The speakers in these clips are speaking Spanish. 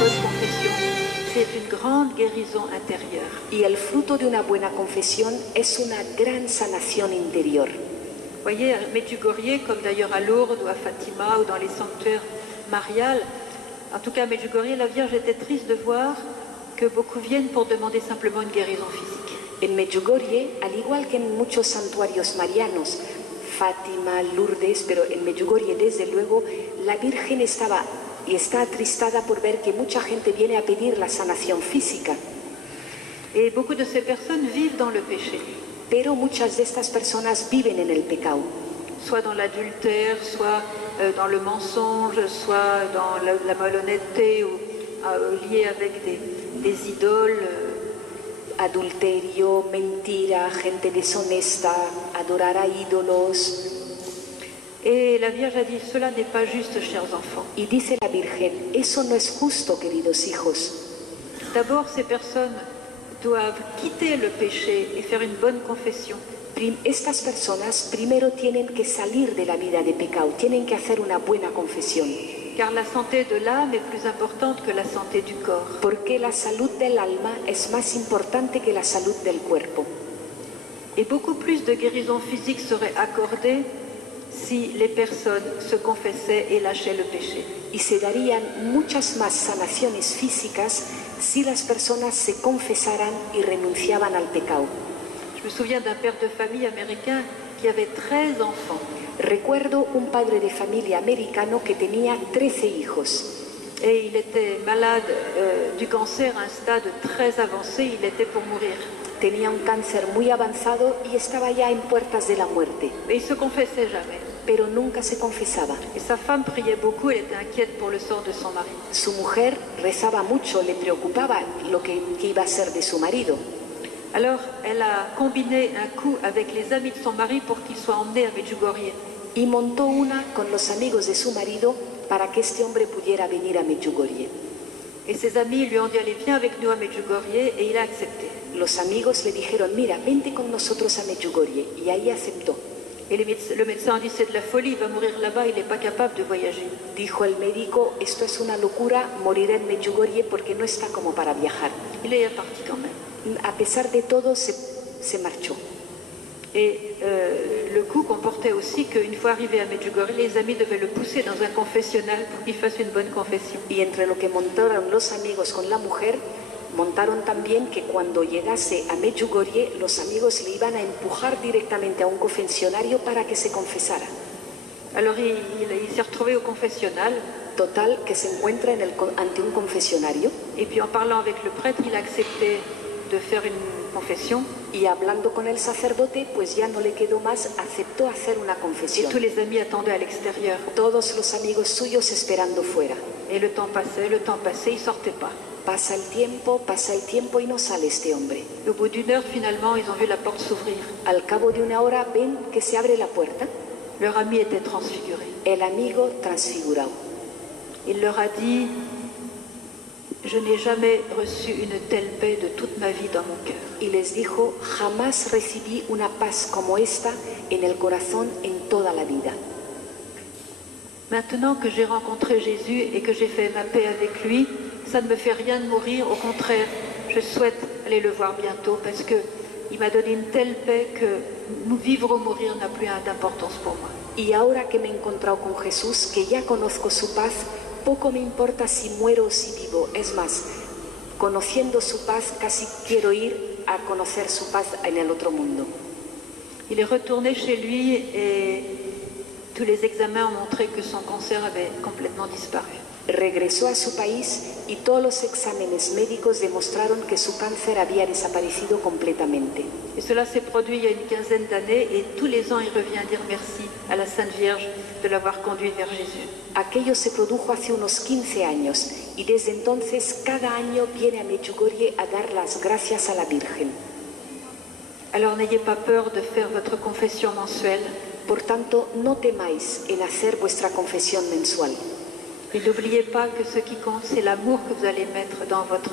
bonne confession, c'est une grande guérison intérieure. Y el fruto de una buena confesión es una gran sanación interior. Vous voyez, à Medjugorje, comme d'ailleurs à Lourdes ou à Fatima ou dans les sanctuaires mariales, en tout cas à Medjugorje, la Vierge était triste de voir que beaucoup viennent pour demander simplement une guérison physique. En Medjugorje, al igual que en muchos santuarios marianos, Fátima, Lourdes, pero en Medjugorje desde luego, la Virgen estaba y está atristada por ver que mucha gente viene a pedir la sanación física. Et beaucoup de ces personnes vivent dans le péché. Pero muchas de estas personas viven en el pecado. Soit dans l'adultère, soit dans le mensonge, soit dans la malhonnêteté ou lié avec des idoles. Adulterio, mentira, gente deshonesta, adorar a ídolos. Et la Vierge a dit, cela n'est pas juste, chers enfants. Y dice la Virgen, eso no es justo, queridos hijos. D'abord, ces personnes doivent quitter le péché et faire une bonne confession. Estas personas primero tienen que salir de la vida de pecado, tienen que hacer una buena confesión. Car la santé de l'âme est plus importante que la santé du corps. Porque la salud del alma es más importante que la salud del cuerpo. Et beaucoup plus de guérison physique serait accordée si les personnes se confessaient et lâchaient le péché. Y se darían muchas más sanaciones físicas si las personas se confesaran y renunciaban al pecado. Je me souviens d'un père de famille américain qui avait 13 enfants. Recuerdo un padre de familia americano que tenía 13 hijos. Et il était malade du cancer à un stade très avancé, il était pour mourir. Tenía un cáncer muy avanzado y estaba ya en puertas de la muerte. Mais il se confessait jamais. Pero nunca se confesaba. Et sa femme priait beaucoup, elle était inquiète pour le sort de son mari. Su mujer rezaba mucho, le preocupaba lo que iba a ser de su marido. Alors, elle a combiné un coup avec les amis de son mari pour qu'il soit emmené à Medjugorje. Y montó una con los amigos de su marido para que este hombre pudiera venir a Medjugorje. Et ses amis lui ont dit, allez, viens avec nous à Medjugorje, et il a accepté. Los amigos le dijeron, mira, vente con nosotros a Medjugorje, y ahí aceptó. Et le médecin a dit, c'est de la folie, il va mourir là-bas, il n'est pas capable de voyager. Dijo el médico, esto es una locura, morirá en Medjugorje porque no está como para viajar. Il est parti quand même. A pesar de todo, se marchó. Et le coup comportait aussi qu'une fois arrivé à Medjugorje, les amis devaient le pousser dans un confessionnal pour qu'il fasse une bonne confession. Y entre lo que montaron los amigos con la mujer, montaron también que cuando llegase a Medjugorje, los amigos le iban a empujar directamente a un confesionario para que se confesara. Alors il s'est retrouvé au confessionnal. Total, que se encuentra ante un confesionario. Et puis en parlant avec le prêtre, il a accepté de faire une confession. Y hablando con el sacerdote, pues ya no le quedó más, aceptó hacer una confesión. Et tous les amis attendaient à l'extérieur. Todos los amigos suyos esperando fuera. Et le temps passait, il sortait pas. Pasa el tiempo y no sale este hombre. Au bout d'une heure, finalement, ils ont vu la porte s'ouvrir. Al cabo de una hora ven que se abre la puerta. Leur ami était transfiguré. El amigo transfigurado. Il leur a dit, je n'ai jamais reçu une telle paix de toute ma vie dans mon cœur. Y les dijo, jamás recibí una paz como esta en el corazón en toda la vida. Maintenant que j'ai rencontré Jésus et que j'ai fait ma paix avec lui, ça ne me fait rien de mourir. Au contraire, je souhaite aller le voir bientôt parce qu'il m'a donné une telle paix que vivre ou mourir n'a plus d'importance pour moi. Y ahora que me he encontrado con Jesús, que ya conozco su paz, poco me importa si muero o si vivo. Es más, conociendo su paz, casi quiero ir a conocer su paz en el otro mundo. Il est retourné chez lui et tous les examens ont montré que son cancer avait complètement disparu. Regresó a su país y todos los exámenes médicos demostraron que su cáncer había desaparecido completamente. Et cela s'est produit il y a une quinzaine d'années et tous les ans il revient dire merci à la Sainte Vierge de l'avoir conduit vers Jésus. Aquello se produjo hace unos 15 años y desde entonces cada año viene a Medjugorje a dar las gracias a la Virgen. Alors n'ayez pas peur de faire votre confession mensuelle. Por tanto, no temáis en hacer vuestra confesión mensual. Et n'oubliez pas que ce qui compte, c'est l'amour que vous allez mettre dans votre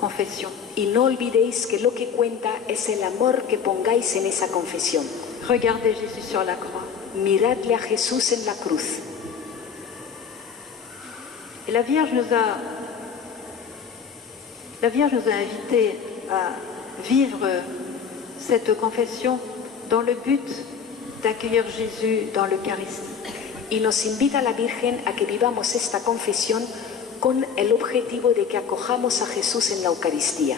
confession. Y no olvidéis que lo que cuenta es el amor que pongáis en esa confesión. Regardez Jésus sur la croix. Miradle a Jesús en la cruz. Et la Vierge nous a La Vierge nous a invités à vivre cette confession dans le but d'accueillir Jésus dans l'Eucharistie. Y nos invita la Virgen a que vivamos esta confesión con el objetivo de que acojamos a Jesús en la Eucaristía.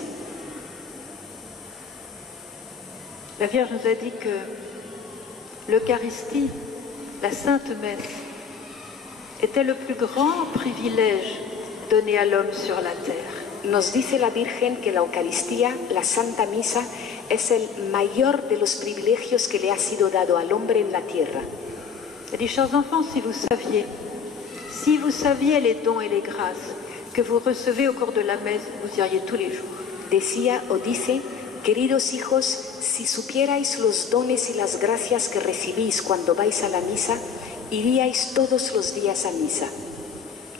La Vierge nous a dit que l'Eucharistie, la Sainte Messe, était le plus grand privilège donné à l'homme sur la terre. Nos dice la Virgen que la Eucaristía, la Santa Misa, es el mayor de los privilegios que le ha sido dado al hombre en la tierra. Elle dit, chers enfants, si vous saviez les dons et les grâces que vous recevez au cours de la messe, vous iriez tous les jours. Decía o dice, queridos hijos, si supierais los dones y las gracias que recibís cuando vais a la misa, iríais todos los días a misa.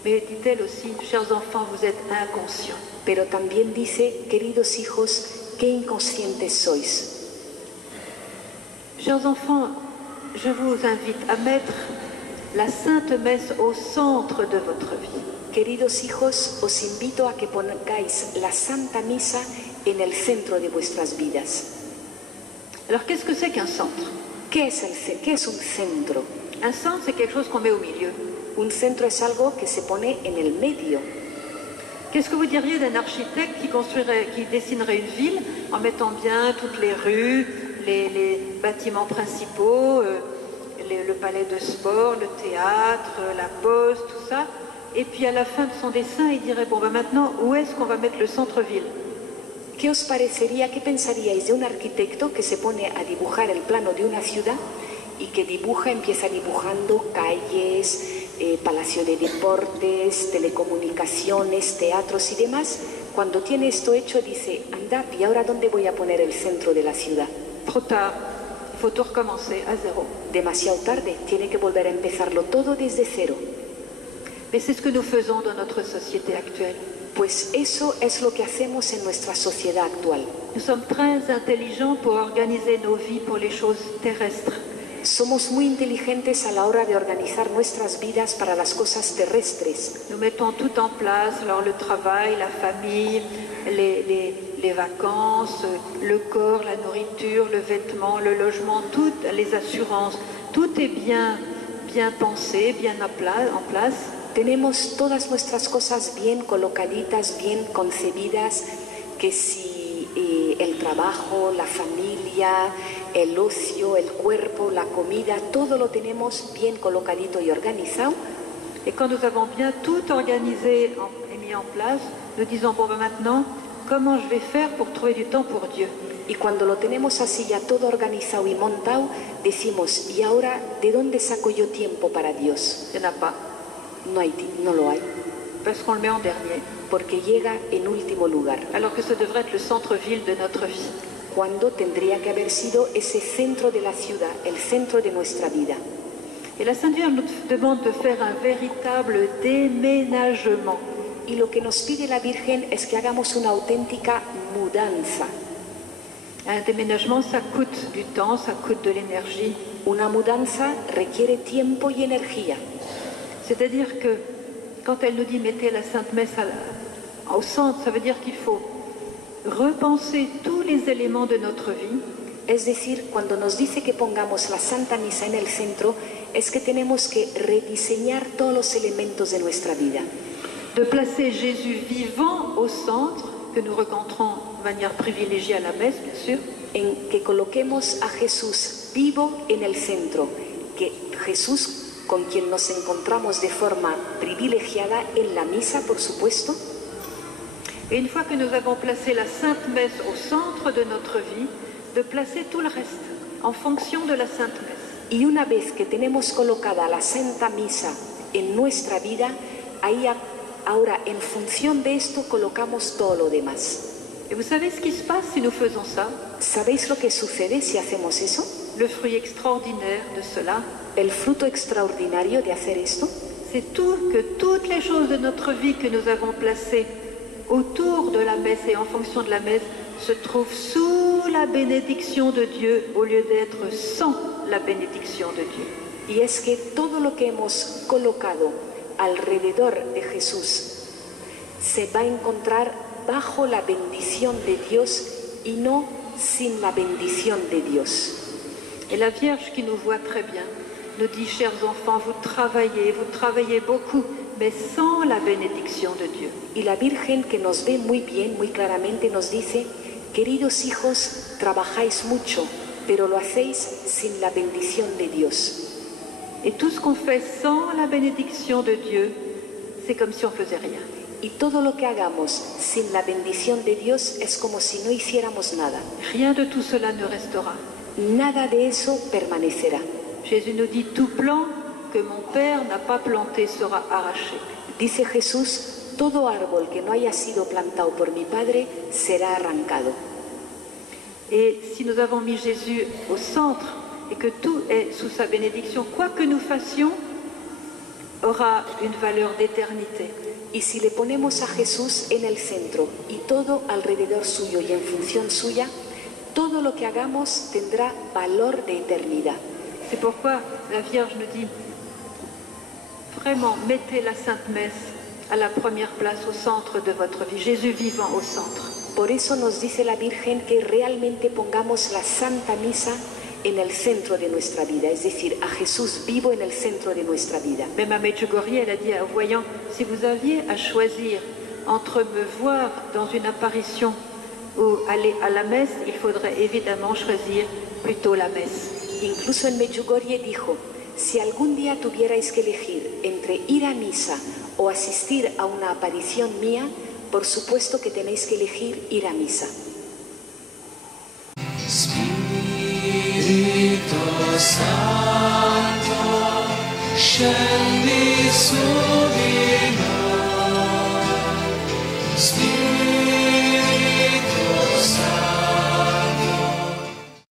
Mais dit-elle aussi, chers enfants, vous êtes inconscients. Pero también dice, queridos hijos, qué inconscientes sois. Chers enfants, je vous invite à mettre la Sainte Messe au centre de votre vie. Queridos hijos, os invito a que pongáis la Santa Misa en el centro de vuestras vidas. Alors, qu'est-ce que c'est qu'un centre? ¿Qué es un centro? Un centre, c'est quelque chose qu'on met au milieu. Un centro es algo que se pone en el medio. Qu'est-ce que vous diriez d'un architecte qui dessinerait une ville en mettant bien toutes les rues, les bâtiments principaux, le palais de sport, le théâtre, la poste, tout ça, et puis à la fin de son dessin, il dirait, bon, ben maintenant, où est-ce qu'on va mettre le centre-ville? ¿Qué os parecería, qué pensaríais de un arquitecto que se pone a dibujar el plano de una ciudad y que empieza dibujando calles, palacio de deportes, telecomunicaciones, teatros y demás? Cuando tiene esto hecho dice, anda, ¿y ahora dónde voy a poner el centro de la ciudad? Trop tard, il faut tout recommencer à zéro. Demasiado tarde, tiene que volver a empezarlo todo desde cero. Mais c'est ce que nous faisons dans notre société actuelle. Pues eso es lo que hacemos en nuestra sociedad actual. Nous sommes très intelligents pour organiser nos vies pour les choses terrestres. Somos muy inteligentes a la hora de organizar nuestras vidas para las cosas terrestres. Nous mettons tout en place, alors le travail, la famille, les vacances, le corps, la nourriture, le vêtement, le logement, toutes les assurances, tout est bien pensé, bien en place. Tenemos todas nuestras cosas bien colocaditas, bien concebidas, que si el trabajo, la familia, el ocio, el cuerpo, la comida, todo lo tenemos bien colocadito y organizado. Et quand nous avons bien tout organisé et mis en place, nous disons, bon, ben maintenant, comment je vais faire pour trouver du temps pour Dieu? Y cuando lo tenemos así ya todo organizado y montado, decimos, ¿y ahora de dónde saco yo tiempo para Dios? Il n'y en a pas. No lo hay. Parce qu'on le met en dernier. Porque llega en último lugar. Alors que ce devrait être le centre-ville de notre vie. Cuando tendría que haber sido ese centro de la ciudad, el centro de nuestra vida. Et la Sainte Vierge nous demande de faire un véritable déménagement. Y lo que nos pide la Virgen es que hagamos una auténtica mudanza. Un déménagement, ça coûte du temps, ça coûte de l'énergie. Una mudanza requiere tiempo y energía. C'est-à-dire que quand elle nous dit mettez la Sainte Messe au centre, ça veut dire qu'il faut repenser tous les éléments de notre vie. Es decir, cuando nos dice que pongamos la Santa Misa en el centro, es que tenemos que rediseñar todos los elementos de nuestra vida. De placer Jésus vivant au centre, que nous rencontrons de manière privilégiée à la messe, bien sûr. En que coloquemos a Jesús vivo en el centro, que Jesús con quien nos encontramos de forma privilegiada en la misa, por supuesto. Et une fois que nous avons placé la Sainte Messe au centre de notre vie, de placer tout le reste en fonction de la Sainte Messe. Y una vez que tenemos colocada la Santa Misa en nuestra vida, ahí ahora en función de esto colocamos todo lo demás. Et vous savez ce qui se passe si nous faisons ça? ¿Sabéis lo que sucede si hacemos eso? Le fruit extraordinaire de cela, el fruto extraordinario de hacer esto, c'est que toutes les choses de notre vie que nous avons placées autour de la messe et en fonction de la messe se trouvent sous la bénédiction de Dieu au lieu d'être sans la bénédiction de Dieu. Y es que todo lo que hemos colocado alrededor de Jesús se va a encontrar bajo la bendición de Dios y no sin la bendición de Dios. Et la Vierge qui nous voit très bien nous dit, chers enfants, vous travaillez beaucoup, mais sans la bénédiction de Dieu. Y la Virgen, que nos ve muy bien, muy claramente, nos dice, queridos hijos, trabajáis mucho, pero lo hacéis sin la bendición de Dios. Et tout ce qu'on fait sans la bénédiction de Dieu, c'est comme si on faisait rien. Y todo lo que hagamos sin la bendición de Dios es como si no hiciéramos nada. Rien de tout cela ne restera. Nada de eso permanecerá. Jésus nous dit, tout plant que mon Père n'a pas planté sera arraché. Dice Jesús, todo árbol que no haya sido plantado por mi Padre será arrancado. Et si nous avons mis Jésus au centre et que tout est sous sa bénédiction, quoi que nous fassions aura une valeur d'éternité. Y si le ponemos a Jesús en el centro y todo alrededor suyo y en función suya, todo lo que hagamos tendrá valor de eternidad. C'est pourquoi la Vierge nous dit, vraiment, mettez la Sainte Messe à la première place, au centre de votre vie, Jésus vivant au centre. Por eso nos dice la Virgen que realmente pongamos la Santa Misa en el centro de nuestra vida, es decir, a Jesús vivo en el centro de nuestra vida. Même à Medjugorje, elle a dit aux voyants, si vous aviez à choisir entre me voir dans une apparition ou aller à la messe, il faudrait évidemment choisir plutôt la messe. Incluso en Medjugorje dijo, si algún día tuvierais que elegir entre ir a misa o asistir a una aparición mía, por supuesto que tenéis que elegir ir a misa. Spirito Santo, scendi su